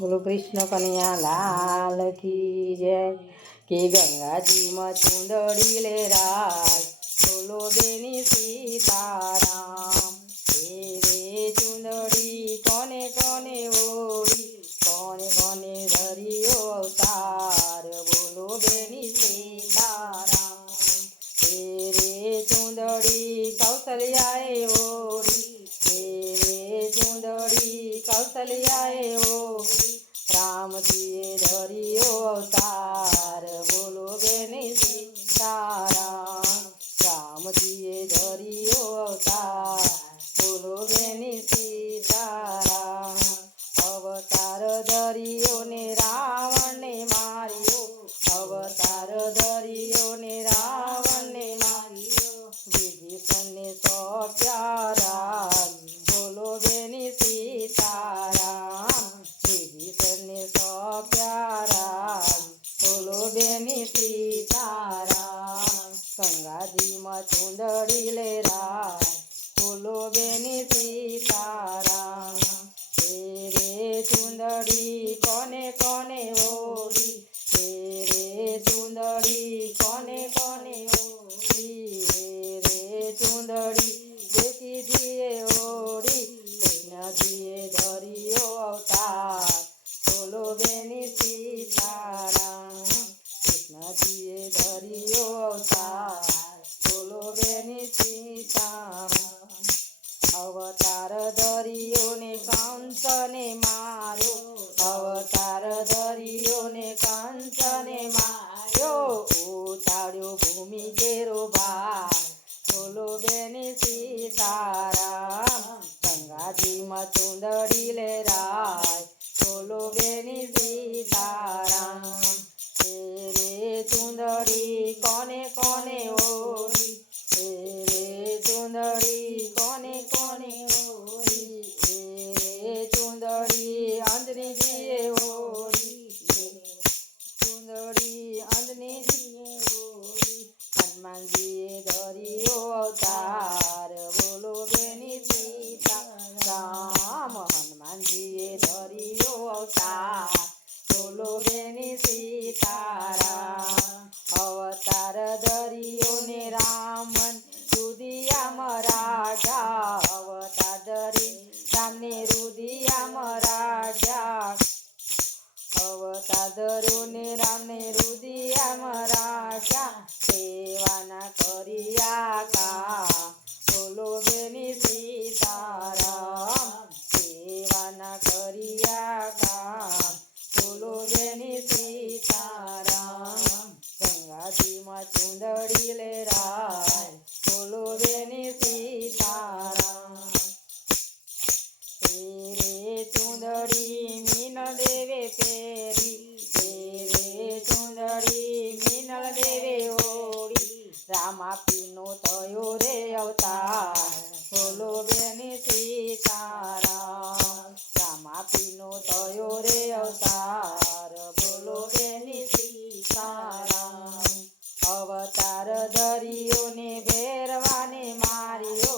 बोलो कृष्ण कन्हैया लाल की जय। कि गंगाजी में चूंदड़ी ले राय, बोलो बेनी सीताराम। रे चूंदड़ी कोने कोने ओढ़ी, कोने कोने धरियो अवतार, बोलो बेनी सीताराम। रे चूंदड़ी कौशल्याए ओढ़ी, रे चूंदड़ी कौशल्याए ओढ़ी, राम जी धरियो अवतार, बोलो बेनी सीताराम। राम जी धरियो अवतार, बोलो बेनी सीताराम। अवतार धरियो ने रावण ने मारियो, अवतार धरियो ने रावण ने मारियो, विभीषण ने सौंप्या राज, बोलो बेनी सीताराम। विभीषण ने सौंप्या राज, बोलो बेनी सीताराम। गंगाजी में चूंदड़ी ले राय, बोलो बेनी सीताराम। रे चूंदड़ी कोने कोने ओढ़ी, रे चूंदड़ी कोने कोने ओढ़ी, रे चूंदड़ी देखी दिए ओढ़ी, कृष्ण दिए धरियो अवतार, बोलो बेनी सीताराम। कृष्ण दिए धरियो अवतार, बोलो बेनी सीताराम। अवतार धरियो ने कंस ने मारो, अवतार धरियो ने कंस ने मार्यो, उतार्यो भूमि केरो भार, बोलो बेनी सीताराम। गंगाजी में चूंदड़ी ले राय, बोलो बेनी सीताराम। रे चूंदड़ी कोने कोने ओढ़ी, रे चूंदड़ी कोने कोने ओढ़ी, रे चूंदड़ी अंजनी जी ओढ़ी, चूंदड़ी अंजनी जी ओढ़ी, हनुमान जी धरियो अवतार, बोलो बेनी सीताराम। हनुमान जी धरियो अवतार, बोलो बेनी सीताराम। अवतार धरियो ने रामन रुदिया राजा, अवतार धरी राम ने रुदिया राजा, अवतार धरो ने राम ने रुदिया राजा, सेवाना करिया का, बोलो बेनी सीताराम। सेवाना करिया का, बोलो बेनी सीताराम। गंगाजी में चूंदड़ी ले राय, बोलो बेनी सीताराम। रे चूंदड़ी मीनल देवे पेरी, रे चूंदड़ी मीनल देवे ओढ़ी, रामा पीनो थयो रे अवतार, बोलो बेनी सीताराम। रामा पीनो थयो रे अवतार, बोलो बेनी सीताराम। अवतार धरियो ने भेरवा ने मारियो,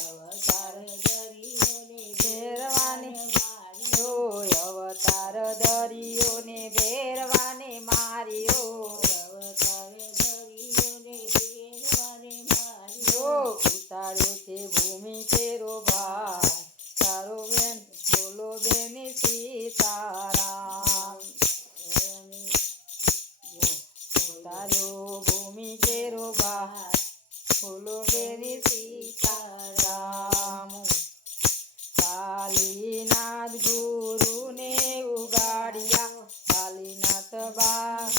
अवतार धरियो ने भेरवा ने मारियो, अवतार धरियो ने भेरवा ने मारियो, अवतार धरियो ने भेरवा ने मारियो, उतार्यो छे भूमि केरो भार, तारो बेन बोलो बेनी सीताराम। उतार्यो भूमि केरो भार, बोलो बेनी सीताराम। कालीनाथ गुरु ने उगाड़िया, कालीनाथ बालनाथ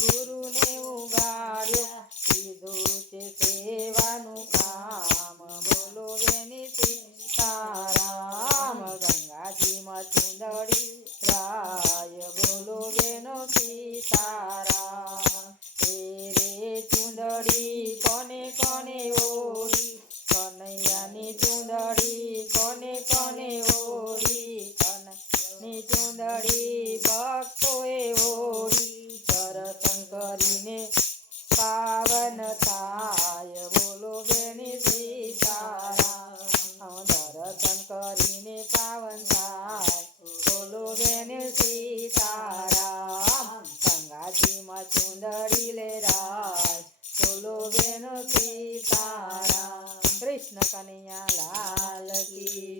गुरु ने उगाड़िया, कीधुं छे सेवानुं काम, बोलो बेनी सीताराम। માં ચુંદડી લેરાય બોલો બેનો સીતારામ કૃષ્ણ કનૈયા લાલ કી